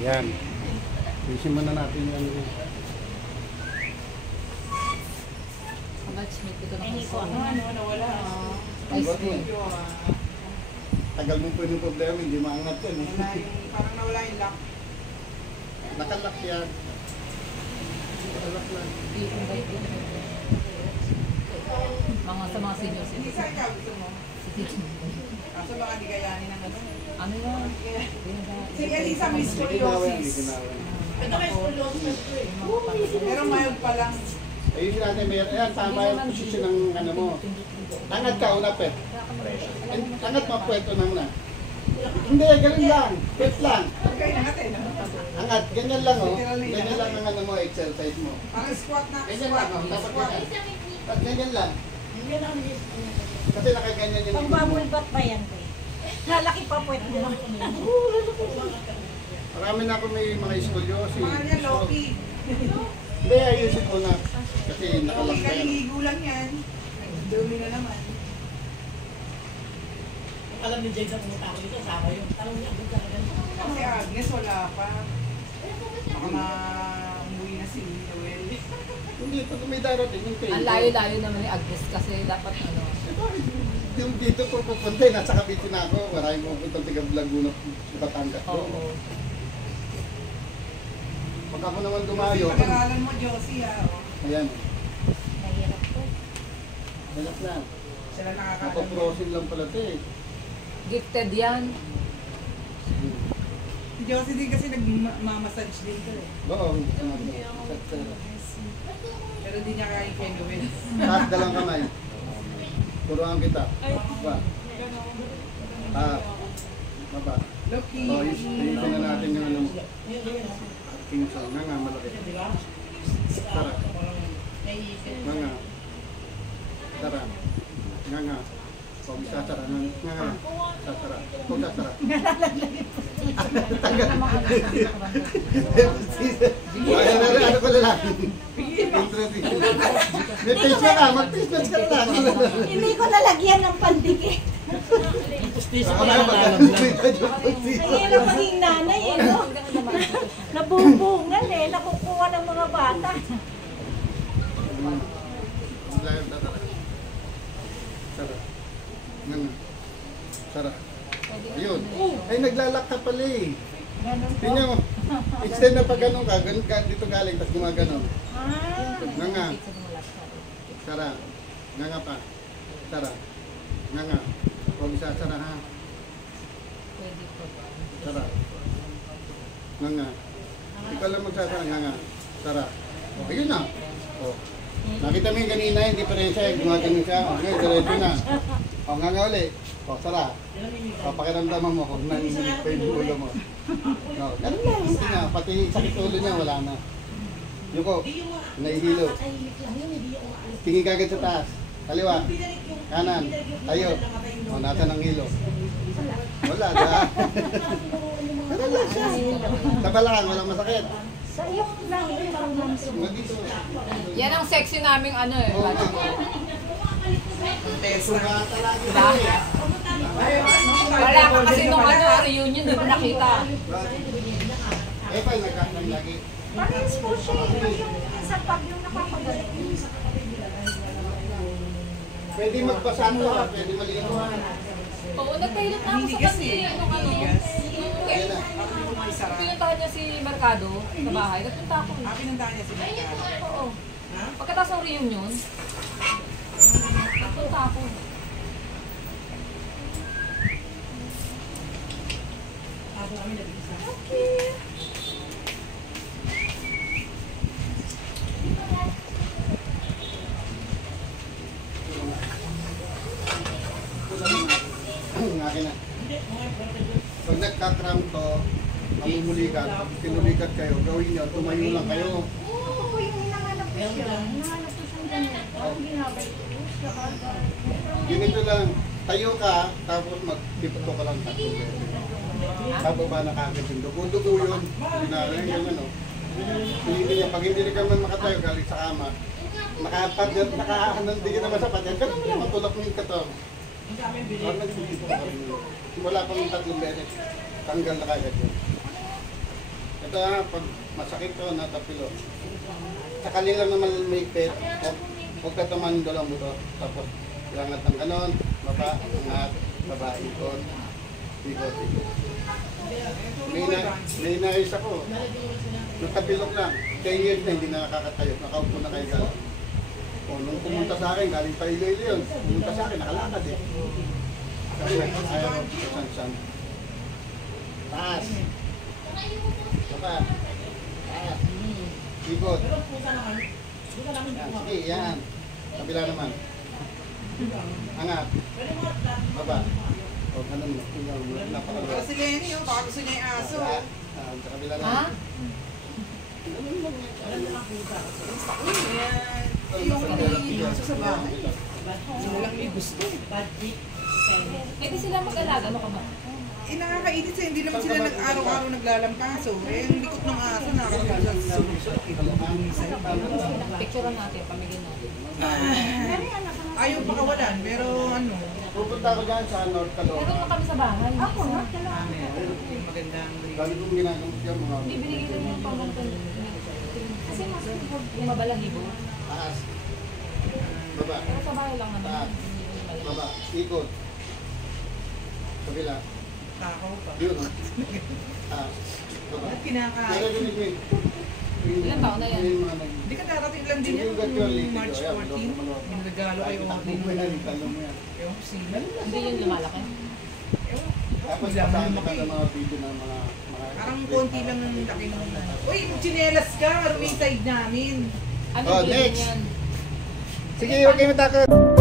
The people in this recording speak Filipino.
Yan. Isin muna natin yung ano. Batchmate ito na kasi. Nawala. Ice cream. Tagal mo po yung problema, hindi maangat yan eh. Parang nawala yung lock. Nakalak yan. Nakalak lang. Sa mga senior Hindi citizen. sa ikaw gusto mo. Kaso baka di kayanin ng ano. Ano yan? Si Elisa may Hindi ginawan, hindi scoliosis. ginawan. Ito may scoliosis eh. Pero mild pa lang. Ayusin natin, ayan, tama yung posisyon ng ano mo. Angat ka, una pet. Angat mo, pweto na muna. Hindi, ganun lang. Pwet lang. Okay na natin. Angat, ganyan lang oh. Ganyan lang ang ano mo, exercise mo. Parang squat na. Ganyan Squat. lang oh, dapat Squat. ganyan. At ganyan lang. Kasi nakaganyan yun. Pang-bubble bath ba yan, Tay? Lalaki pa po ito. Marami na ako may mga scoliosis. Mga niya, Loki. Hindi, ayusin ko na. Kasi Loki nakalak ka, yan. ligo lang yan. Dumi na naman. Alam ni James ang pumunta ako dito, sama yung tanong niya, agad talaga. Kasi Agnes wala pa. Baka na umuwi na si Noel. Hindi, pag may darating yung pain. Ang layo-layo naman ni Agnes kasi dapat ano. Yung dito ko pupunta, nasa Cavite na ako. Maraming pupunta tiga Laguna, Batangas. Oo. Pag ako naman dumayo, Pag-aralan mo, Josie ha. ayan. Mahirap po. Hanap na. Sila nakakaalam. Napaprosin lang pala ito eh. Gifted yan. Si Josie din kasi nagmamassage din ko eh. Oo. Pero di niya kaya kay Noel. Taas dalang kamay. Turuan kita. Ba. Baba. Loki. So, ayusin na natin yung ano mo. Kingsal. Nga nga, malaki. Tara. Nga nga. Tara. Nga nga. Huwag sasara. Nga nga. Sasara. Huwag sasara. Ano ko lang? May face na ka. Mag-face ka na lang. Hindi ko nalagyan ng pandikit. Mahirap maging nanay eh, no? Nabubungan eh, nakukuha ng mga bata. Sara. Nga nga. Sara. Ayun. Ay, naglalak ka pala eh. Ganun po. Tingnan mo. Extend na pag ganun ka. Ganun ka dito galing. Tapos gumaganon. Ah, Nga nga. Sara. Nga nga pa. Sara. Nga nga. Huwag isa sara ha. Pwede po. Sara. Nga nga. Ikaw lang magsasara. Nga nga. Sara. O, ayun na. O. Nakita mo yung kanina, hindi pa rin siya. Gumaganon siya. O, ngayon, diretso na. O, nga nga uli. O, sara. O, pakiramdaman mo kung nanginginig pa yung ulo mo. O, ganun lang. Hindi nga. Pati sakit ulo niya, wala na. Yuko. Nahihilo. Tingin ka agad sa taas. Kaliwa. Kanan. Tayo. O, nasa ng hilo. Wala, diba? Ganun lang siya. Sa balangan, walang masakit. sa iyo lang rin ang mamso. Magdito. Yan ang sexy naming ano eh. Oo. Tesa. Diba? Wala ka kasi nung ano, reunion, di ba nakita? Eh, pa, nagkakaroon lagi. Parehas po siya eh. Yung isang pag yung napapagalit yung isa. Pwede magbasa to, pwede malinuhan. Oo, nagpahilot na ako sa Hinigas kasi eh. nung ano. Hinigas. Ayun na. Isara. Pinuntahan niya si Mercado sa bahay. Nagpunta ako. Pinuntahan niya si Mercado. Oo. Ha? Pagkatapos ng reunion, nagpunta ako. Ako kami nag-isa. Ang akin na. Pag nagka-cramp to, mamumulikat, tinulikat kayo, gawin nyo, tumayo lang kayo. Ako po yung hinanganap ko siya. Hinanganap ko siyang ganyan. Ang ginabay ko. Ganito lang, tayo ka, tapos magpiputo ka lang tatlong beses. Kababa na kagad yung dugo yun. Pinarin yung ano. Hindi niya, pag hindi ka man makatayo, galing sa kama, nakahanandigin naman sa pader, ganun mo lang, matulak mo yung katawan. Huwag nagsigisip ka rin yun. Wala pang tatlong beses, tanggal na kagad yun. Ito ha, pag masakit to, natapilo. Sakali lang naman maigpit. Huwag ka taman dalawang buto. Tapos, langat ng ganon, baba, angat, baba, ikot. Ikot, ikot. May nais ako. Natapilok lang. 10 years na hindi na nakakatayo. Nakaupo na kayo gano'n. O, nung pumunta sa akin, galing pa Iloilo yun. Pumunta sa akin, nakalakad eh. Sabi na, ayaw ko, san-san. Taas. Baba. Taas. Ikot. Pero pusa naman, pusa namin Yan, dito. sige, yan. Kabila naman. Angat. Baba. O, ganun mo. Para Napakalakas. si Lenny, oh, baka gusto niya yung aso. Sa kabila Ha? naman. Ayan. Yung may aso sa bahay. Sila lang may gusto. Budget. Eh di sila mag-alaga mo ka ba? Eh, nakakainit siya. Hindi naman sila nag-araw-araw naglalampaso. Eh, yung likot ng aso, nakakarating sa sumusok. Picturean natin, pamigyan natin. Ayaw pakawalan, pero ano, Pupunta ako dyan sa North Meron Caloocan. na kami sa bahay. Ako, no? Dalawa. yung magandang Dami kong ginagawa dyan mga Bibigay lang yung pamangkin. Kasi mas yung mabalahibo. taas. Baba. Pero sa bahay lang naman. Baba. Ikot. Kabila. takaw pa. Yun. Taas. Baba. Ba't kinakain? Naririnig mo yun. Ilan taon na yan? Yung mga nag- Hindi ka darating lang din yan yung March 14. Yung regalo kay Odin. Takbo mo yan, talo mo yan. Ewan ko sila. Hindi yun lumalaki. Tapos Bigla mo kasama ka lumaki. ng mga video ng mga... Parang konti lang ng laki ng... Uy, chinelas ka! Room side namin. Ano Oh, bilhin next. yan? Sige, huwag kayo matakot.